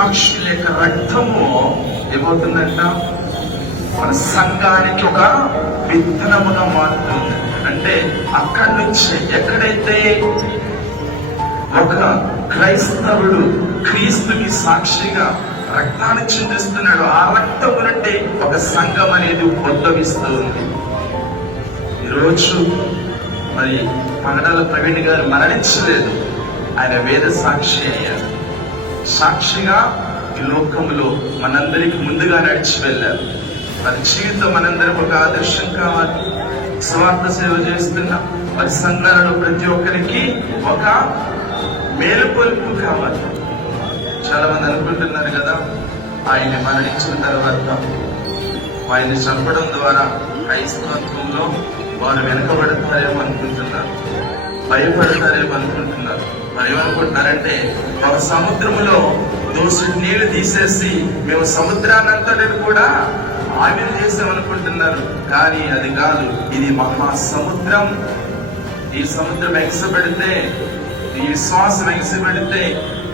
సాక్షుల యొక్క రక్తము ఏమవుతుందంట, మన సంఘానికి ఒక విత్తనముగా మారుతుంది. అంటే అక్కడి నుంచి ఎక్కడైతే ఒక క్రైస్తవుడు క్రీస్తుకి సాక్షిగా రక్తాన్ని చిందిస్తున్నాడు, ఆ రక్తం నుండి ఒక సంఘం అనేది ఉద్భవిస్తుంది. ఈరోజు మరి పగడాల ప్రవీణ్ గారు మరణించలేదు, ఆయన వేద సాక్షి అయ్యారు. సాక్షిగా ఈ లోకంలో మనందరికి ముందుగా నడిచి వెళ్ళారు. వారి జీవితం మనందరం ఒక ఆదర్శం కావాలి. స్వార్థ సేవ చేస్తున్న వారి సంఘాలలో ప్రతి ఒక్కరికి ఒక మేలుకొలుపు కావాలి. చాలా మంది అనుకుంటున్నారు కదా, ఆయన మరణించిన తర్వాత ఆయన్ని చంపడం ద్వారా క్రైస్తవత్వంలో వారు వెనుకబడతారేమో అనుకుంటున్నారు, భయపడతారేమో అనుకుంటున్నారు. మరి ఏమనుకుంటున్నారంటే, ఒక సముద్రములో దోషుడు నీళ్లు తీసేసి మేము సముద్రాన్నంతటిని కూడా ఆవిరి చేసామనుకుంటున్నారు. కానీ అది కాదు, ఇది మహాసముద్రం. ఈ సముద్రం ఎగసబడితే, ఈ విశ్వాసం ఎగసబడితే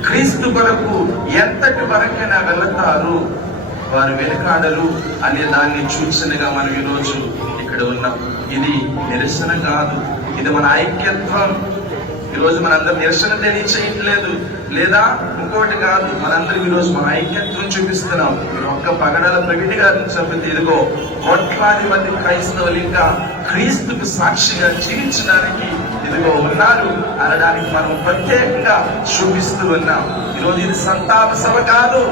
క్రీస్తు కొరకు ఎంతటి వరకైనా వెళతారు, వారు వెనుకాడరు అనే దాన్ని సూచనగా మనం ఈరోజు ఇక్కడ ఉన్నాం. ఇది నిరసన కాదు, ఇది మన ఐక్యత్వం. ఈరోజు మనందరం నిరసన తెలియచేయట్లేదు, లేదా ఇంకోటి కాదు, మనందరం ఈరోజు మన ఐక్యత్వం చూపిస్తున్నాం. మీరు ఒక్క పగడాల ప్రవీణ్ గారిని చంపితే ఇదిగో కోట్లాది మంది క్రైస్తవులు ఇంకా క్రీస్తుకు సాక్షిగా జీవించడానికి ఇదిగో ఉన్నారు అనడానికి మనం ప్రత్యేకంగా చూపిస్తూ ఉన్నాం. ఈరోజు ఇది సంతాప సభ కాదు,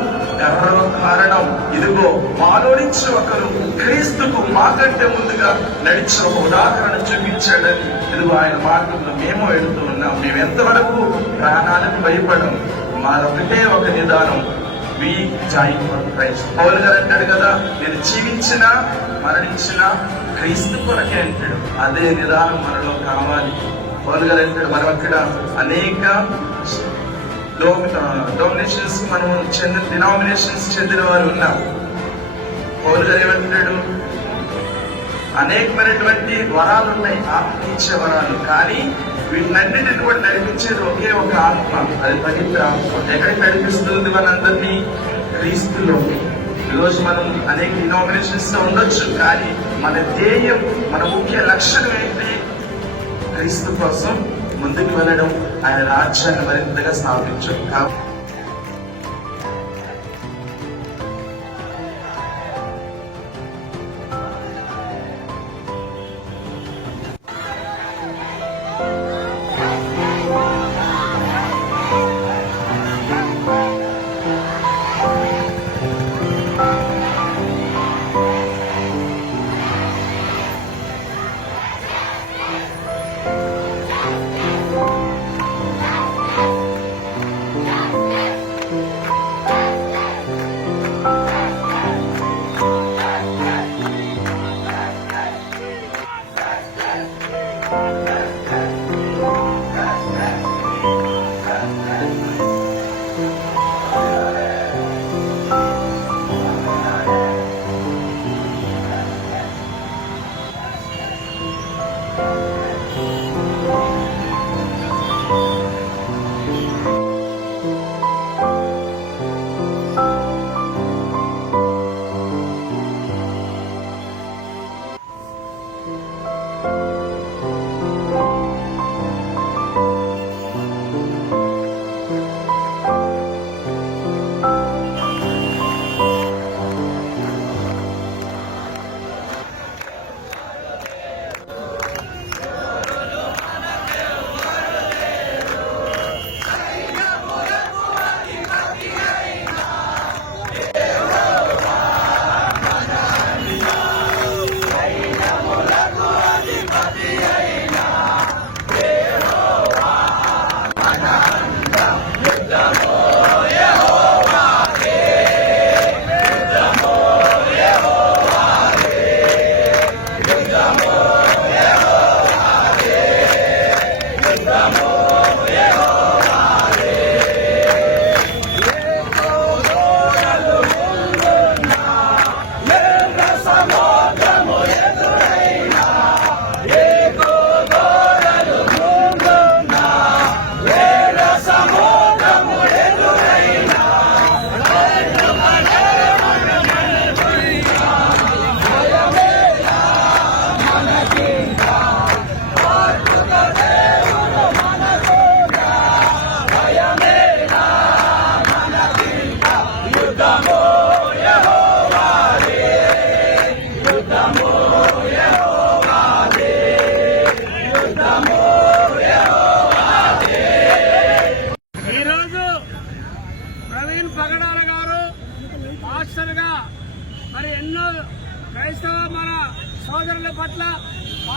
గర్వ కారణం. ఇదిగో మాలో నుంచి ఒకరు క్రీస్తుకు మాకంటే ముందుగా నడిచి ఒక ఉదాహరణ చూపించాడని ఇదిగో ఆయన మార్గంలో మేము వెళుతూ ఉన్నాం. మేము ఎంతవరకు ప్రాణాలకు భయపడం, మాదొకటే ఒక నిదానం, వి జాయిన్ ఫర్ క్రైస్ట్. పౌలు గారు అంటాడు కదా, నేను జీవించినా మరణించినా క్రీస్తు కొరకే అంటాడు. అదే నిదానం మనలో కావాలి. పౌలు గారు అంటాడు, మనం అక్కడ అనేక డొమినేషన్స్ డినామినేషన్స్ చెందిన వారు ఉన్నారు. పౌలు గారు ఏమంటాడు, అనేకమైనటువంటి వరాలు ఉన్నాయి, ఆత్మ ఇచ్చే వరాలు. కానీ వీటినన్నింటిని కూడా నడిపించేది ఒకే ఒక ఆత్మ, అది పవిత్ర ఆత్మ. ఎక్కడికి నడిపిస్తుంది మనందరినీ? క్రీస్తులోకి. ఈరోజు మనం అనేక డినామినేషన్స్ లో ఉండొచ్చు, కానీ మన ధ్యేయం, మన ముఖ్య లక్ష్యం ఏంటి? క్రీస్తు కోసం ముందుకు వెళ్ళడం, ఆయన రాజ్యాన్ని మరింతగా స్థాపించడం.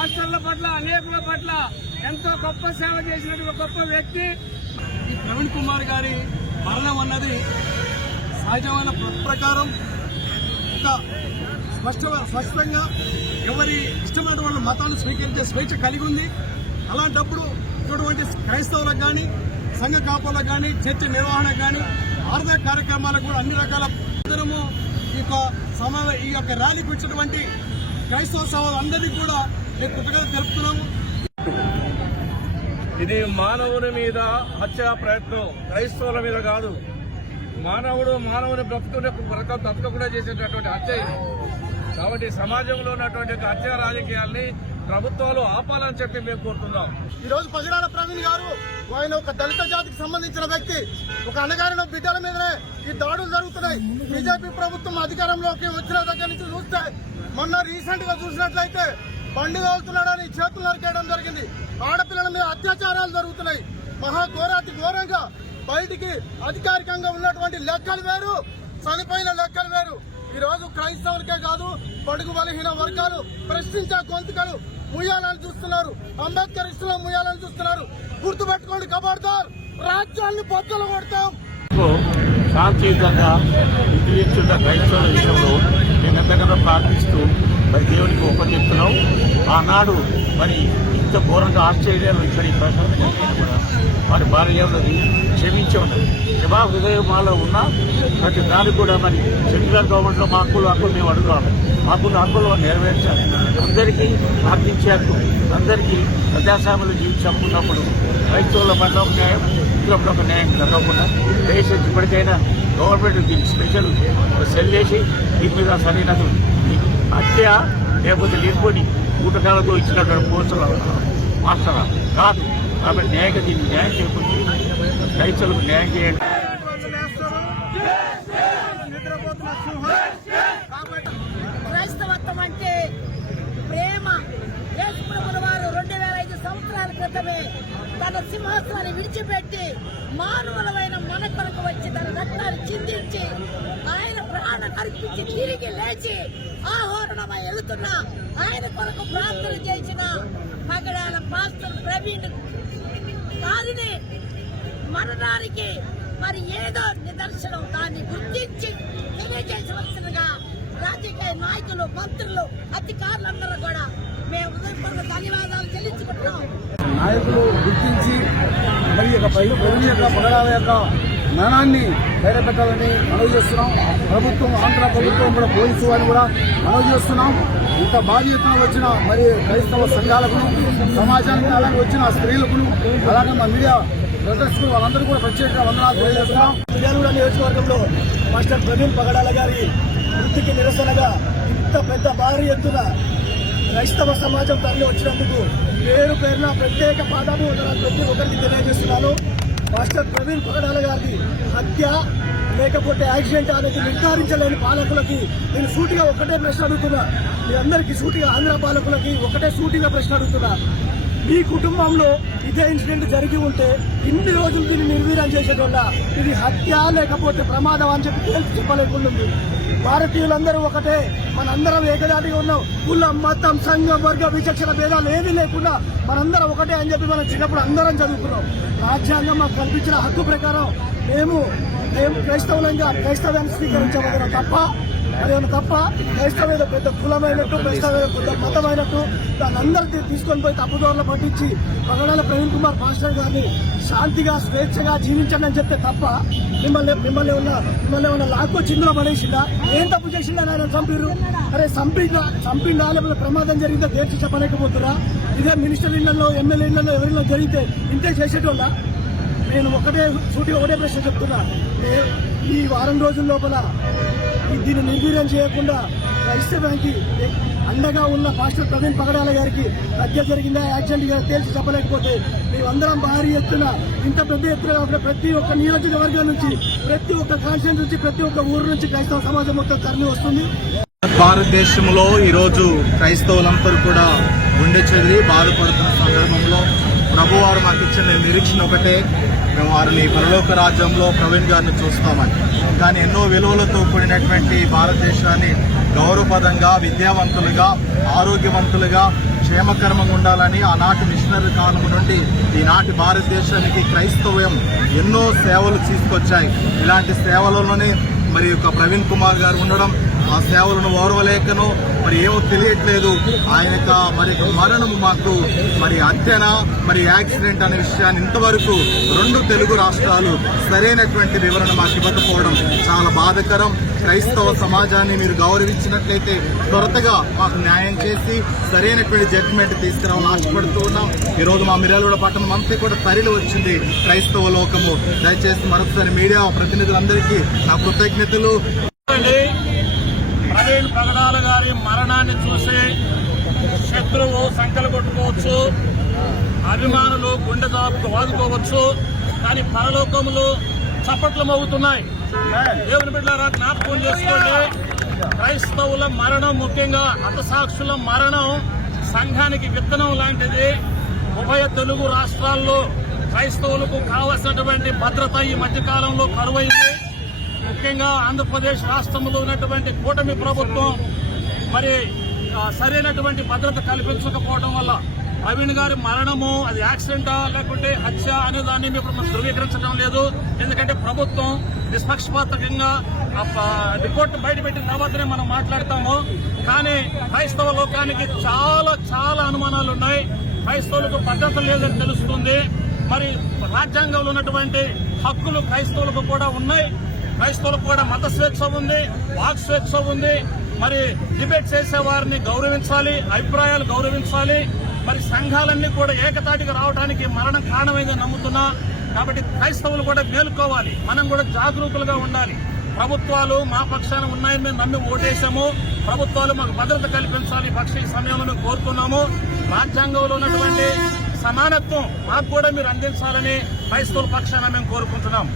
పాస్టర్ల పట్ల అనేకుల పట్ల ఎంతో గొప్ప సేవ చేసినటువంటి గొప్ప వ్యక్తి ఈ ప్రవీణ్ కుమార్ గారి మరణం అన్నది సహజమైన ప్రకారం ఒక స్పష్టంగా ఎవరి ఇష్టమైన వాళ్ళ మతాన్ని స్వీకరించే స్వేచ్ఛ కలిగి ఉంది. అలాంటప్పుడు ఇటువంటి క్రైస్తవులకు కానీ సంఘ కాపులకు కానీ చర్చ నిర్వహణకు కానీ ఆర్థిక కార్యక్రమాలకు కూడా అన్ని రకాల ఈ యొక్క ర్యాలీకి వచ్చినటువంటి క్రైస్తవ సోదరులందరినీ కూడా మేము కృతజ్ఞతలు తెలుపుతున్నాము. ఇది మానవుని మీద హత్యా ప్రయత్నం, క్రైస్తవుల మీద కాదు. మానవుని బ్రతకకుండా చేసేటటువంటి హత్య ఇది. కాబట్టి సమాజంలో ఉన్నటువంటి హత్య రాజకీయాల్ని ప్రభుత్వాలు ఆపాలని చెప్పి మేము కోరుతున్నాం. ఈ రోజు పగిడాల ప్రవీణ్ గారు ఆయన ఒక దళిత జాతికి సంబంధించిన వ్యక్తి. ఒక అణగారిన బిడ్డల మీదనే ఈ దాడులు జరుగుతున్నాయి. బీజేపీ ప్రభుత్వం అధికారంలోకి వచ్చిన దగ్గర నుంచి చూస్తే మొన్న రీసెంట్ గా చూసినట్లయితే బండి తోలుతున్నాడని చేతులు నరికేయడం జరిగింది. ఆడపిల్లల మీద అత్యాచారాలు జరుగుతున్నాయి. మహాఘోరాతి ఘోరంగా బయటికి అధికారికంగా ఉన్నటువంటి లెక్కలు వేరు, చనిపోయిన లెక్కలు వేరు. ఈ రోజు క్రైస్తవులకే కాదు, బడుగు బలహీన వర్గాలు ప్రశ్నించే గొంతుకలు ముయ్యాలని చూస్తున్నారు. అంబేద్కర్ ఇష్టంలో ముయ్యాలని చూస్తున్నారు. గుర్తుపెట్టుకోండి, ఖబర్దార్, రాజ్యాన్ని బద్దలు కొడతాం. శాంతియుతంగా విజయించున్న క్రైస్తవుల విషయంలో మేము ఎంతగానో ప్రార్థిస్తూ మరి దేవునికి ఉపజెప్తున్నాం. ఆనాడు మరి ఇంత ఘోరంగా ఆస్ట్రేలియాలో ఇక్కడి ప్రశాంతంగా కూడా వారి భార్య ఉన్నది క్షమించి ఉన్నది. జవా హృదయం మాలో ఉన్న ప్రతి దాన్ని కూడా మరి సెంట్రల్ గవర్నమెంట్ లో మా హక్కులు మేము అడుగుతాము. మాకున్న హక్కులు నెరవేర్చాలి. అందరికీ ప్రార్థించే హక్కు, అందరికీ ప్రజాస్వామ్యంలో జీవించుకున్నప్పుడు క్రైస్తవుల పట్ల ఒక న్యాయం, ఇంట్లో ఒక న్యాయం జరగకుండా దేశం ఇప్పటికైనా గవర్నమెంట్ దీనికి స్పెషల్ సెల్ చేసి దీని మీద సరైన హత్య లేకపోతే లేకపోతే ఊటకాలతో ఇచ్చినటువంటి పోస్టులు మాస్టర్ కాదు. కాబట్టి దీనికి న్యాయం చేయకుండా రైతులకు న్యాయం చేయండి. క్రైస్తవత్వం అంటే ప్రేమ. యేసుప్రభుల వారు 2005 సంవత్సరాల క్రితమే తన సింహాసనాన్ని విడిచిపెట్టి మానవులమైన మన కొరకు వచ్చి తన రక్తాన్ని చిందించి ఆయన ప్రాణం అర్పించి తిరిగి లేచి ఆహోరణమై వెళుతున్న ఆయన కొరకు ప్రార్థన చేసిన పగడాల పాస్టర్ ప్రవీణ్ గారిని మరణానికి మరి ఏదో నిదర్శనం దాన్ని గుర్తించి తెలియజేసవలసినగా రాజకీయ నాయకులు, మంత్రులు, అధికారులందరూ కూడా మేము హృదయపూర్వక ధన్యవాదాలు చెల్లించుకుంటున్నాం. నాయకులు గుర్తించి మరి ప్రవీణ్ యొక్క పగడాల యొక్క జ్ఞానాన్ని బయటపెట్టాలని మనవి చేస్తున్నాం. ప్రభుత్వం, ఆంధ్ర ప్రభుత్వం కూడా పోలీసు వారిని కూడా మనవి చేస్తున్నాం. ఇంత బాధ్యతలు వచ్చిన మరి క్రైస్తవ సంఘాలకు, సమాజానికి అలాగే వచ్చిన స్త్రీలకు, అలాగే మా మీడియా బ్రదర్స్ వాళ్ళందరూ కూడా ప్రత్యేక వందనాలు తెలియజేస్తున్నాం. మిర్యాలగూడ నియోజకవర్గంలో మాస్టర్ ప్రవీణ్ పగడాల గారి వృత్తికి నిరసనగా ఇంత పెద్ద భారీ ఎత్తున క్రైస్తవ సమాజం తరలి వచ్చినందుకు పేరు పేరున ప్రత్యేక పాఠము ప్రతి ఒక్కరికి తెలియజేస్తున్నాను. మాస్టర్ ప్రవీణ్ పగడాల గారి హత్య లేకపోతే యాక్సిడెంట్ అనేది నిర్ధారించలేని పాలకులకి నేను సూటిగా ఒకటే ప్రశ్న అడుగుతున్నా. మీ అందరికీ సూటిగా, ఆంధ్ర పాలకులకి ఒకటే సూటిగా ప్రశ్న అడుగుతున్నా. మీ కుటుంబంలో ఇదే ఇన్సిడెంట్ జరిగి ఉంటే ఇన్ని రోజులు దీన్ని నిర్వీర్యం చేసేటోళ్ళ ఇది హత్య లేకపోతే ప్రమాదం అని చెప్పి తేల్చి చెప్పలేకుండా ఉంది. భారతీయులందరూ ఒకటే, మనందరం ఏకదాటిగా ఉన్నాం. కుల, మతం, సంఘం, వర్గ విచక్షణ భేదాలు ఏమీ లేకుండా మనందరం ఒకటే అని చెప్పి మనం చిన్నప్పుడు అందరం చదువుకున్నాం. రాజ్యాంగం మాకు కల్పించిన హక్కు ప్రకారం మేము క్రైస్తవులంగా క్రైస్తవాన్ని స్వీకరించబోతున్నాం తప్ప క్రైస్తవేద పెద్ద కులమైనట్టు, క్రైస్తవేద పెద్ద మతమైనట్టు దాన్ని అందరికీ తీసుకొని పోయి తప్పుదోరలు పట్టించి పగడాల ప్రవీణ్ కుమార్ పాస్టర్ గారిని శాంతిగా, స్వేచ్ఛగా జీవించండి అని చెప్తే తప్ప మిమ్మల్ని ఏమన్నా లాక్కొచ్చి ఇందులో పడేసిందా? ఏం తప్పు చేసిందా? ఆయన చంపిర్రు. అరే చంపిందా లేకపోతే ప్రమాదం జరిగితే తేల్చి చెప్పలేకపోతున్నా? ఇదే మినిస్టర్ ఇళ్లలో, ఎమ్మెల్యే ఇళ్లలో ఎవరిలో జరిగితే ఇంతే చేసేటోళ్ళ? నేను ఒకటే ప్రశ్న చెప్తున్నా. ఈ వారం రోజుల లోపల దీన్ని నిర్వీర్యం చేయకుండా క్రైస్తవానికి అండగా ఉన్న పాస్టర్ ప్రవీణ్ పగడాల గారికి హత్య జరిగిందా, యాక్సిడెంట్ తేల్చి చెప్పలేకపోతే మేమందరం భారీ ఎత్తున, ఇంత పెద్ద ఎత్తున కాకుండా ప్రతి ఒక్క నియోజకవర్గం నుంచి, ప్రతి ఒక్క కాన్స్టిట్యూన్సీ నుంచి, ప్రతి ఒక్క ఊరు నుంచి క్రైస్తవ సమాజం మొత్తం తరలి వస్తుంది. భారతదేశంలో ఈరోజు క్రైస్తవులందరూ కూడా గుండె చెల్లి బాధపడుతున్న సందర్భంలో ప్రభువారు మాకు ఇచ్చిన నిరీక్షణ ఒకటే, మేము వారిని పరలోక రాజ్యంలో ప్రవీణ్ గారిని చూస్తామని. కానీ ఎన్నో విలువలతో కూడినటువంటి భారతదేశాన్ని గౌరవపదంగా, విద్యావంతులుగా, ఆరోగ్యవంతులుగా, క్షేమకరంగా ఉండాలని ఆనాటి మిషనరీ కాలం నుండి ఈనాటి భారతదేశానికి క్రైస్తవ్యం ఎన్నో సేవలు తీసుకొచ్చాయి. ఇలాంటి సేవలలోనే మరి యొక్క ప్రవీణ్ కుమార్ గారు ఉండడం, ఆ సేవలను ఓర్వలేకను మరి ఏమో తెలియట్లేదు. ఆయన మరి మరణం మాకు మరి హత్యనా మరి యాక్సిడెంట్ అనే విషయాన్ని ఇంతవరకు 2 తెలుగు రాష్ట్రాలు సరైనటువంటి వివరణ మాకు ఇవ్వకపోవడం చాలా బాధాకరం. క్రైస్తవ సమాజాన్ని మీరు గౌరవించినట్లయితే త్వరగా మాకు న్యాయం చేసి సరైనటువంటి జడ్జిమెంట్ తీసుకురావాలని ఆశపడుతూ ఉన్నాం. ఈరోజు మా మిర్యాలగూడ పట్టణం అంతా కూడా తరలి వచ్చింది క్రైస్తవ లోకము. దయచేసి మరొకసారి మీడియా ప్రతినిధులందరికీ నా కృతజ్ఞతలు. ప్రవీణ్ పగడాల గారి మరణాన్ని చూసి శత్రువు సంకలు కొట్టుకోవచ్చు, అభిమానులు గుండె దాపుకు వాదుకోవచ్చు, కానీ పరలోకములు చప్పట్లు మోగుతున్నాయి. దేవుని బిడ్డలారా జ్ఞాపకం చేసుకోండి, క్రైస్తవుల మరణం, ముఖ్యంగా హతసాక్షుల మరణం సంఘానికి విత్తనం లాంటిది. ఉభయ తెలుగు రాష్ట్రాల్లో క్రైస్తవులకు కావలసినటువంటి భద్రత ఈ మధ్యకాలంలో కరువైంది. ముఖ్యంగా ఆంధ్రప్రదేశ్ రాష్ట్రంలో ఉన్నటువంటి కూటమి ప్రభుత్వం మరి సరైనటువంటి భద్రత కల్పించకపోవడం వల్ల ప్రవీణ్ గారి మరణము అది యాక్సిడెంటా లేకుంటే హత్య అనే దాన్ని ఇప్పుడు ధృవీకరించడం లేదు. ఎందుకంటే ప్రభుత్వం నిష్పక్షపాతంగా రిపోర్ట్ బయటపెట్టిన తర్వాతనే మనం మాట్లాడతాము. కానీ క్రైస్తవ లోకానికి చాలా చాలా అనుమానాలు ఉన్నాయి. క్రైస్తవులకు భద్రత లేదని తెలుస్తుంది. మరి రాజ్యాంగంలో ఉన్నటువంటి హక్కులు క్రైస్తవులకు కూడా ఉన్నాయి. క్రైస్తవులకు కూడా మత స్వేచ్ఛ ఉంది, వాక్ స్వేచ్ఛ ఉంది. మరి డిబేట్ చేసే వారిని గౌరవించాలి, అభిప్రాయాలు గౌరవించాలి. మరి సంఘాలన్నీ కూడా ఏకతాటికి రావడానికి మరణం కారణమైందని నమ్ముతున్నా. కాబట్టి క్రైస్తవులు కూడా మేలుకోవాలి, మనం కూడా జాగరూకులుగా ఉండాలి. ప్రభుత్వాలు మా పక్షాన ఉన్నాయని మేము నమ్మి ఓటేశాము. ప్రభుత్వాలు మాకు భద్రత కల్పించాలి పక్ష ఈ సమయంలో మేము కోరుతున్నాము. రాజ్యాంగంలో ఉన్నటువంటి సమానత్వం మాకు కూడా మీరు అందించాలని క్రైస్తవుల పక్షాన మేము కోరుకుంటున్నాం.